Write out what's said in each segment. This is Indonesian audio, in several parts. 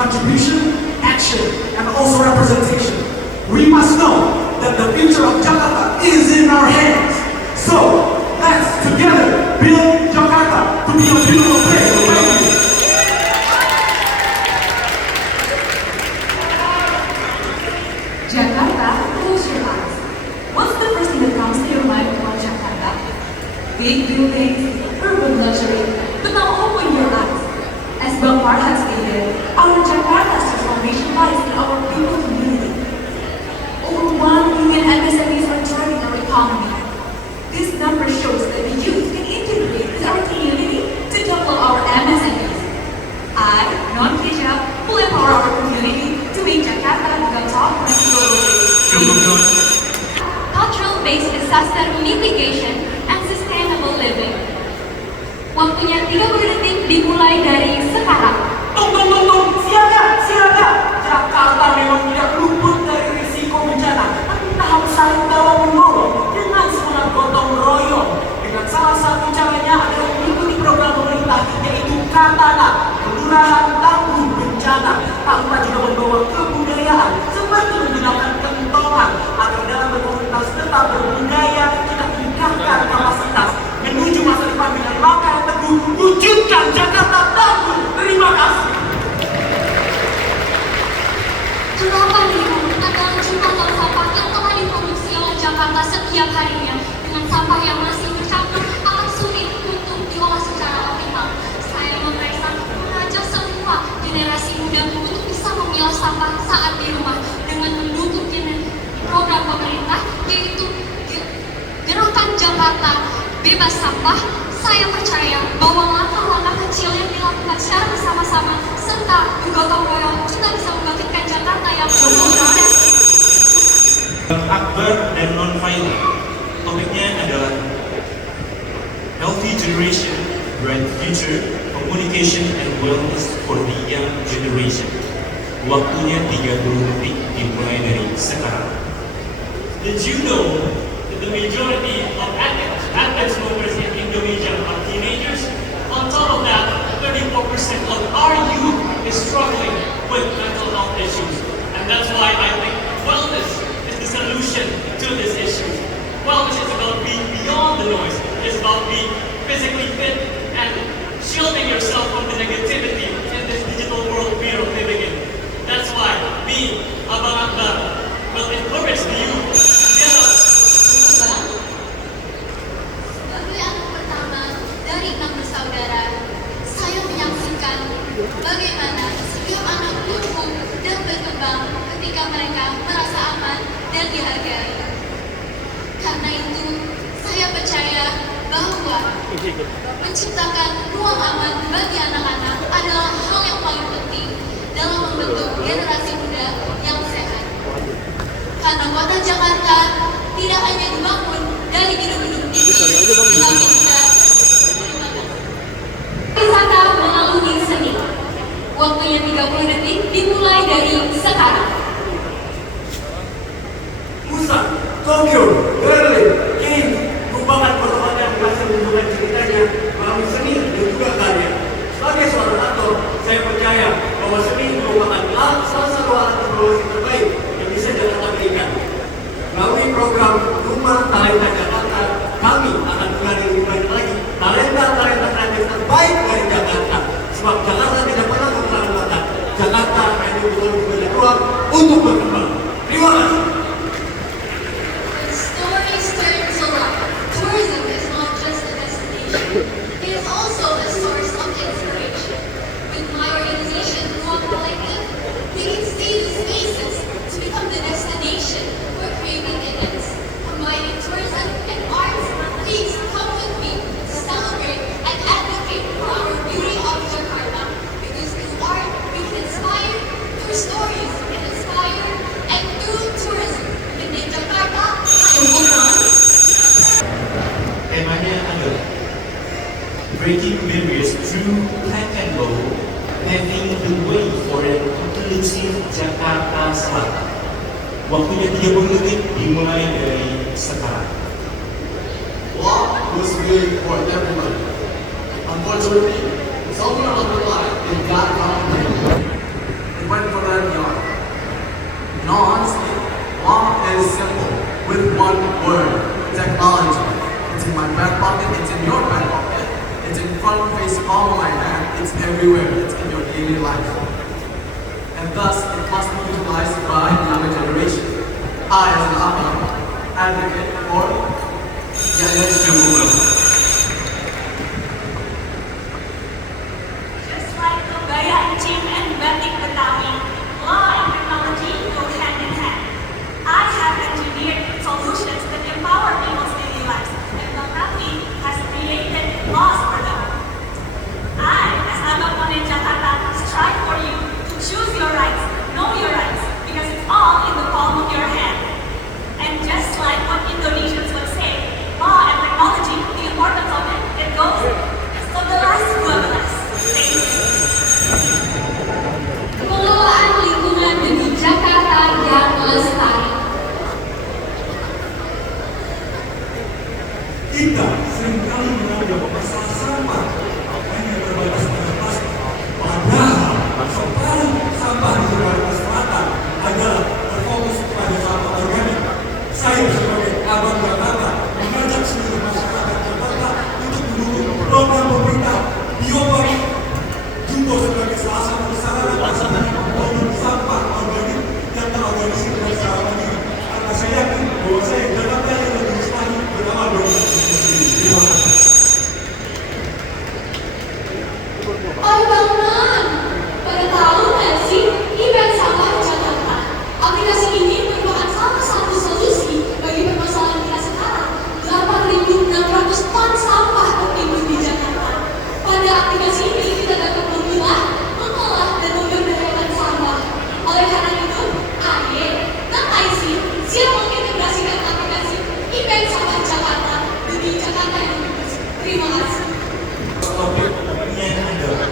contribution, action, and also representation. We must know that the future of Jakarta is in our hands. So, let's together build Jakarta to be a beautiful place. Thank you. Jakarta, close your eyes. What's the first thing that comes to your mind about Jakarta? Big buildings, urban luxury. But now open your eyes. As Bang Farhan stated, our Jakarta's transformation lies in our people community. Over 1 million MSMEs are driving our economy. This number shows that the youth can integrate with our community to develop our MSMEs. I, Non Hijab, will empower our community to make Jakarta the top ranking global city. Cultural-based disaster mitigation and sustainable living. Waktunya 30 detik dimulai dari sekarang. Tunggu, siaga. Jakarta memang tidak luput dari risiko bencana, tapi kita harus saling tolong-menolong dengan semangat gotong royong. Dengan salah satu caranya adalah mengikuti program pemerintah, yaitu Katana, Kelurahan Tangguh Bencana, tanpa juga membawa kebudayaan seperti menggunakan kentongan agar dalam berkomunitas tetap berbudaya, kita tingkatkan kapasitas menuju masa depan dengan langkah yang teguh, wujudkan Jakarta Tangguh. Terima kasih. 8.000 adalah jumlah tong sampah yang telah diproduksi oleh Jakarta setiap harinya. Dengan sampah yang masih bercampur akan sulit untuk diolah secara optimal. Saya mengajak semua generasi muda untuk bisa memilah sampah saat di rumah dengan mendukung program pemerintah, yaitu Gerakan Jakarta Bebas Sampah. Saya percaya bahwa langkah-langkah kecil yang dilakukan secara bersama-sama serta gotong royong kita bisa membangkitkan Jakarta yang sempurna. Akbar dan non-violent. Topiknya adalah Healthy Generation, Bright Future, Communication and Wellness for the Young Generation. Waktunya 30 detik dimulai dari sekarang. Did you know that the majority of athletes movers in Indonesia are teenagers? On top of that, 34% of our youth is struggling with mental health issues. And that's why I think wellness is the solution to this issue. Wellness is about being beyond the noise. It's about being physically fit and shielding yourself from the negativity in this digital world we are living in. That's why we, Abang Akbar, will encourage the youth to get up. Sebagai anak pertama dari 6 bersaudara, saya menyaksikan bagaimana setiap anak tumbuh dan berkembang ketika mereka merasa aman dan dihargai. Karena itu, saya percaya bahwa menciptakan ruang aman bagi anak-anak adalah hal yang paling penting dalam membentuk generasi muda yang sehat. Karena kota Jakarta tidak hanya dibangun dari gedung-gedung tinggi, tetapi juga wisata melalui seni. Waktunya 30 detik dimulai dari sekarang. Busan, Tokyo, Berlin, King, merupakan kota-kota yang berhasil menunjukkan ceritanya melalui seni dan juga karya. Sebagai seorang aktor, saya percaya bahwa seni merupakan salah satu alat promosi terbaik yang bisa Jakarta berikan. Melalui program Rumah Talenta Jakarta, kami akan menghadir lebih banyak lagi talenta-talenta kreatif terbaik dari Jakarta. Sebab Jakarta tidak pernah kekurangan. Jakarta hanya butuh lebih banyak ruang untuk berkembang. Terima kasih. Stories turn to life. Tourism is not just a destination. It is also a source of inspiration. With my organization, Ruang Collective, we can see the spaces to become the destination for creating events. Combining tourism and arts, please come with me to celebrate and advocate for our beauty of Jakarta. Because through art, we can inspire, through stories, we can inspire, and through tourism, we can make Jakarta sempurna. Temanya adalah Breaking Barriers Through Tech and Law, Paving the Way for an Inclusive Jakarta Selatan. Waktunya 30 detik dimulai dari sekarang. Law was good for everyone. Unfortunately, some of our life in that everywhere in your daily life. And thus, it must be utilized by the younger generation. I, as an APA, advocate for Yaya's Jumbo. Just like Kebaya Encim and Batik Betawi, law and technology go hand in hand. I have engineered solutions that empower people's daily lives, and Bangkati has created laws for them. I, as Abang-None Jakarta, strive for you to choose your rights, know your rights, because it's all in the palm of your hand. And just like what Indonesians would say, law and technology, the importance of it goes to the last 12. Thank you. Pengelolaan lingkungan demi Jakarta yang lestari. Kita seringkali menganggap masalah sampah hanya terbatas pada plastik. Padahal separuh sampah di Jakarta Selatan adalah terfokus pada sampah organik. Saya sebagai Abang Jakarta mengajak seluruh masyarakat Jakarta untuk mendukung program pemerintah Biobank Jumbo sebagai salah satu sarana pelaksanaan pembuangan sampah organik yang terorganisir dan secara mandiri. Karena saya yakin bahwa saya Jakarta yang lebih lestari berawal dari terima kasih. Abang-None, pada tahu nggak sih event sampah Jakarta? Aplikasi ini merupakan salah satu solusi bagi permasalahan kita sekarang. 8.600 ton sampah per minggu di Jakarta. Pada aplikasi ini kita dapat memilah, mengolah, dan memberdayakan sampah. Oleh karena itu, AY dan IC siap mengintegrasikan aplikasi event sampah Jakarta demi Jakarta yang lebih bersih. Terima kasih. Topiknya adalah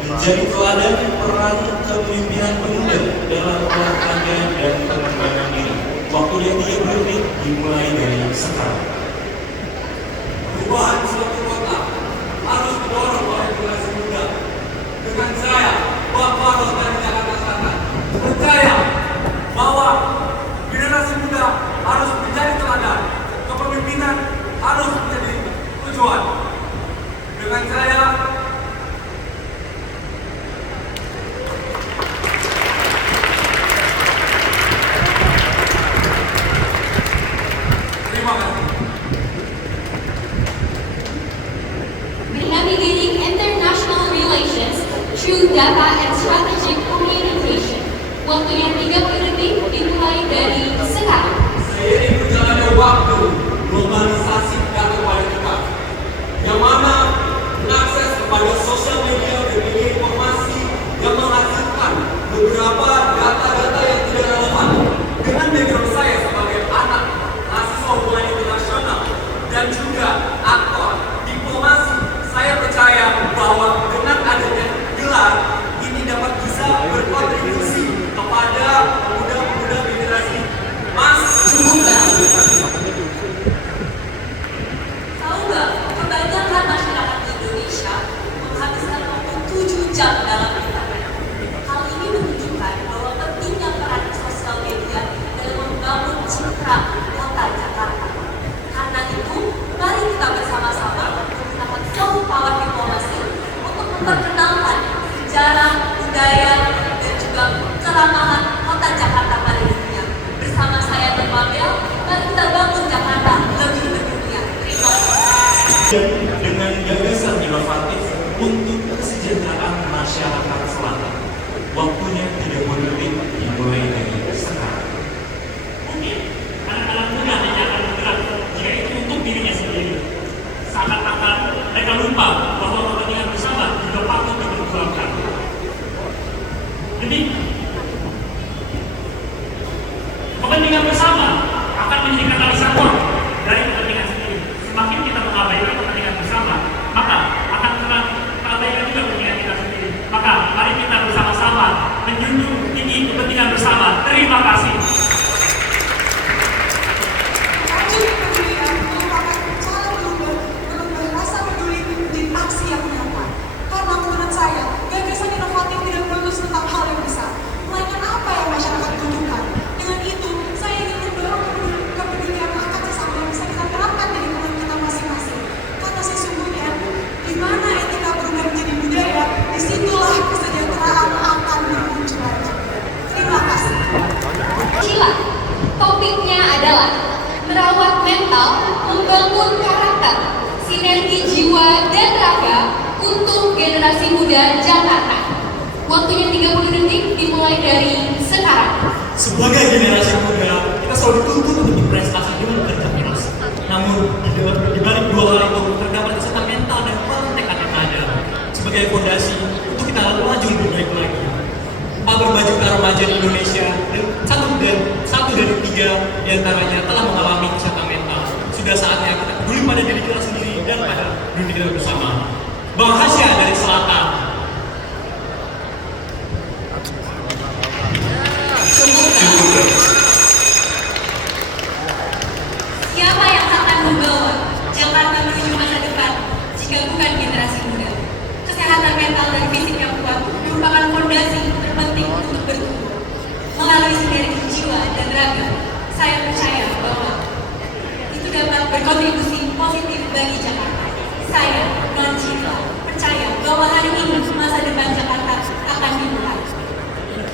menjadi teladan peran kepemimpinan pemuda dalam olahraga dan pengembangan diri. Waktunya 3 menit dimulai dari sekarang. Perubahan suatu kota harus didorong oleh generasi muda. Dengan saya, Bapak dari Jakarta Selatan, percaya bahwa generasi muda harus menjadi teladan, kepemimpinan harus menjadi tujuan. Dengan saya, terima kasih. Navigating international relations through data and strategic communication. Waktunya 3 detik dimulai dari sekarang. Seiring berjalannya waktu, globalisasi datang kepada kita, yang mana mengakses kepada sosial media dan media informasi yang menghasilkan beberapa data-data yang tidak relevan. Dengan background saya sebagai anak mahasiswa hubungan internasional dan juga aktor diplomasi, saya percaya bahwa dengan adanya gelar ini dapat bisa berkontribusi kepada pemuda-pemuda generasi Mas Muda. Tahu nggak, kebanyakan masyarakat di Indonesia menghabiskan waktu 7 jam dalam internet. Hal ini menunjukkan bahwa pentingnya peran sosial media dalam membangun citra kota Jakarta. Karena itu, mari kita bersama-sama menggunakan soft power diplomasi untuk memperkenalkan sejarah, budaya, dan juga keramahan kota Jakarta pada dunia. Bersama saya dan Mabel, mari kita bangun Jakarta lebih berdunia. Terima kasih. Dengan gagasan inovatif untuk kesejahteraan masyarakat selatan. Waktunya 30 detik dimulai dari sekarang. Mungkin anak-anak muda hanya akan bergerak jika itu untuk dirinya sendiri. Seakan-akan mereka lupa bahwa kepentingan bersama juga patut diperjuangkan. Jadi, kepentingan bersama akan menjadi katalisator dari kepentingan sendiri. Semakin kita mengabaikan kepentingan bersama, maka akan terabaikan juga kepentingan kita sendiri. Maka mari kita bersama-sama menjunjung tinggi kepentingan bersama. Terima kasih. Maju kepedulian merupakan cara berubah rasa peduli menjadi aksi yang nyata. Karena menurut saya, gagasan inovatif tidak melulu tentang hal yang besar, melainkan apa yang masyarakat butuhkan. Dengan itu, saya ingin mendorong kepedulian akan sesama yang bisa kita terapkan dari kelompok kita masing-masing. Karena sesungguhnya, di mana etika berubah generasi muda Jakarta. Waktunya 30 detik dimulai dari sekarang. Sebagai generasi muda, kita selalu dituntut untuk berprestasi dengan kerja keras. Namun, di balik dua hal itu terdapat kesehatan mental dan kuat tekad yang ada sebagai fondasi untuk kita maju lebih baik lagi. Berbaju remaja di Indonesia dan satu dari tiga diantaranya telah mengalami kesehatan mental. Sudah saatnya kita peduli pada diri kita sendiri dan pada dunia kita bersama. Bang Hasya dari Selatan. Siapa yang akan membawa Jakarta menuju masa depan jika bukan generasi muda? Kesehatan mental dan fisik yang kuat merupakan fondasi terpenting untuk bertumbuh. Melalui sinergi jiwa dan raga, saya percaya bahwa itu dapat berkontribusi positif bagi Jakarta. Saya, Nanjila, percaya bahwa hari ini masa depan Jakarta akan dimulai.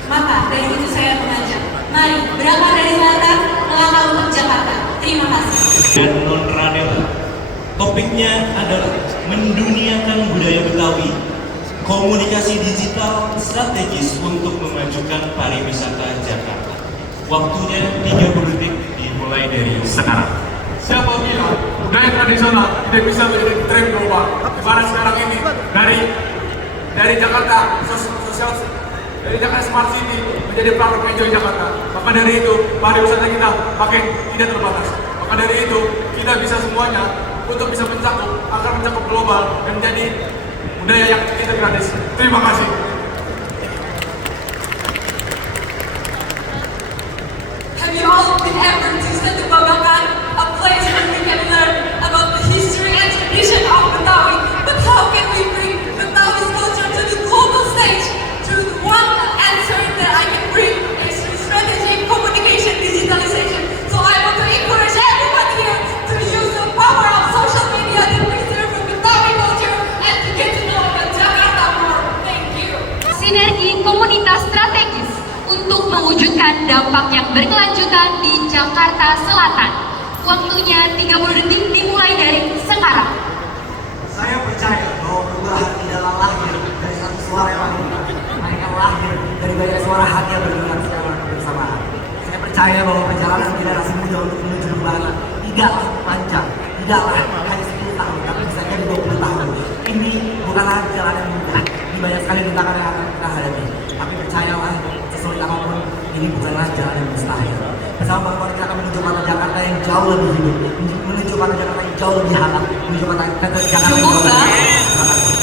Maka dari itu saya mengajak, mari berangkat dari selatan, melangkah untuk Jakarta. Terima kasih. Dan non-radel. Topiknya adalah menduniakan budaya Betawi, komunikasi digital strategis untuk memajukan pariwisata Jakarta. Waktunya 30 detik dimulai dari sekarang. Siapa bilang budaya tradisional tidak bisa menjadi tren global? Di mana sekarang ini dari Jakarta dari Jakarta Smart City menjadi platform Enjoy Jakarta. Maka dari itu pariwisata kita makin tidak terbatas. Maka dari itu kita bisa semuanya untuk bisa mencakup global dan menjadi budaya yang integratis. Terima kasih. Have you all been ever to Satu Babakan, a place where we can learn about the history and tradition of Betawi? But how can we bring Betawi's culture to the global stage? Through the one answer that I can bring is through strategy, communication, digitalization. So I want to encourage everyone here to use the power of social media to preserve the Betawi culture and to get to know about Jakarta more. Thank you. Sinergi komunitas strategis untuk mewujudkan dampak yang berkelanjutan di Jakarta Selatan. Waktunya 30 detik dimulai dari sekarang. Saya percaya bahwa perubahan tidaklah lahir dari satu suara yang melainkan lahir dari banyak suara hati yang berdengar secara bersamaan. Saya percaya bahwa perjalanan generasi muda untuk menuju perubahan tidaklah panjang, tidaklah hanya 10 tahun, tapi bisa jadi 20 tahun. Ini bukanlah jalan yang mudah. Ini banyak sekali rintangan yang akan kita hadapi. Tapi percayalah, sesulit apapun, ini bukanlah jalan yang mustahil. Bersama Bang kita akan menuju kota Jakarta yang jauh lebih hidup, menuju kota Jakarta yang jauh lebih hangat, menuju kota Jakarta yang jauh lebih hangat. Terima kasih.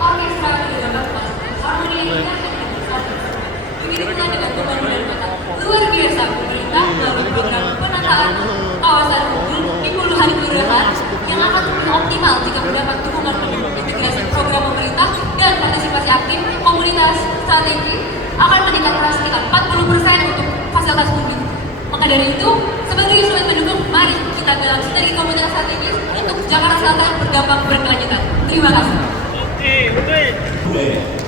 Orkestra Kedua Harmoni begitu pula dengan pembangunan kota luar biasa pemerintah melalui program penataan kawasan umum di Hulu Hari Kelurahan yang akan lebih optimal jika mendapat dukungan penuh integrasi program pemerintah dan partisipasi aktif komunitas strategi akan meningkatkan sekitar 40% untuk fasilitas publik. Maka dari itu, sebagai instrumen pendukung, mari kita dalam sinergi komunitas strategis untuk Jakarta Selatan berdampak berkelanjutan. Terima kasih. Budaya,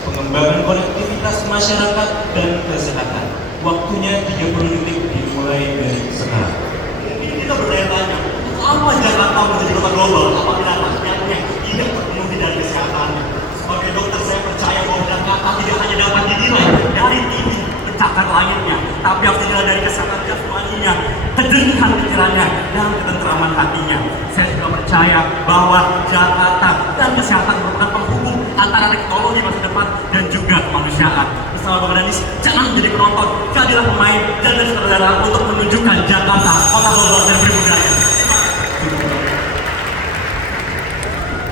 pengembangan konektivitas masyarakat dan kesehatan. Waktunya 30 detik dimulai dari sekarang. Ini kita bertanya-tanya, apa Jakarta menjadi kota global apabila rakyatnya tidak terpenuhi dari kesehatan? Sebagai dokter saya percaya bahwa Jakarta tidak hanya dapat dinilai dari tinggi pencakar langitnya, tapi harus dinilai dari kesehatan jasmaninya, kejernihan pikirannya, dan ketenteraman hatinya. Saya juga percaya bahwa Jakarta dan kesehatan merupakan penghubung antara teknologi masa depan dan juga kemanusiaan. Bersama Bang Danis, jangan menjadi penonton, jadilah pemain dan sutradara untuk menunjukkan Jakarta kota global dan berbudaya.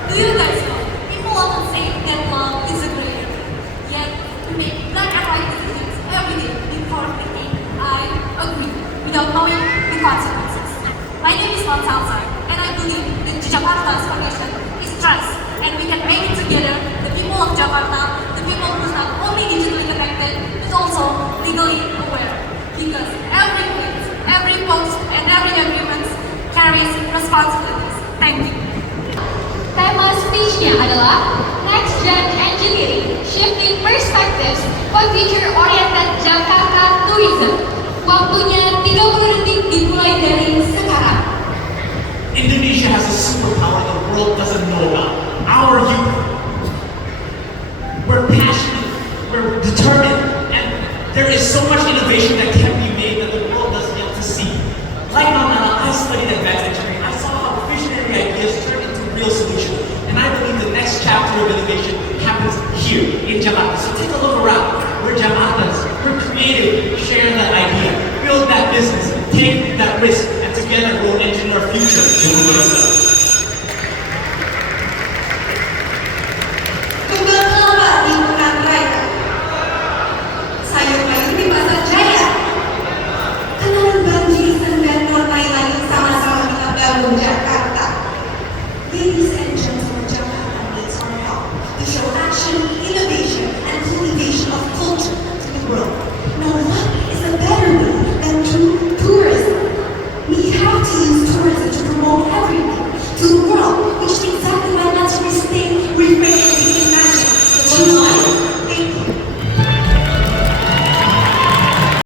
Do you guys know? People often say that love is a great, yet we make black and white decisions every day before thinking. I agree, without knowing the consequences. My name is Mom Salsa, and I believe that Jakarta's foundation is trust, and we can make it together. The people of Jakarta, the people who are not only digitally connected, but also legally aware. Because every tweet, every post, and every agreement carries responsibilities. Thank you. Tema speech-nya adalah Next Gen Engineering, Shifting Perspectives for Future-Oriented Jakarta Tourism. Waktunya 30 detik dimulai dari sekarang. Indonesia has a superpower the world doesn't know about. Our Jakarta. So take a look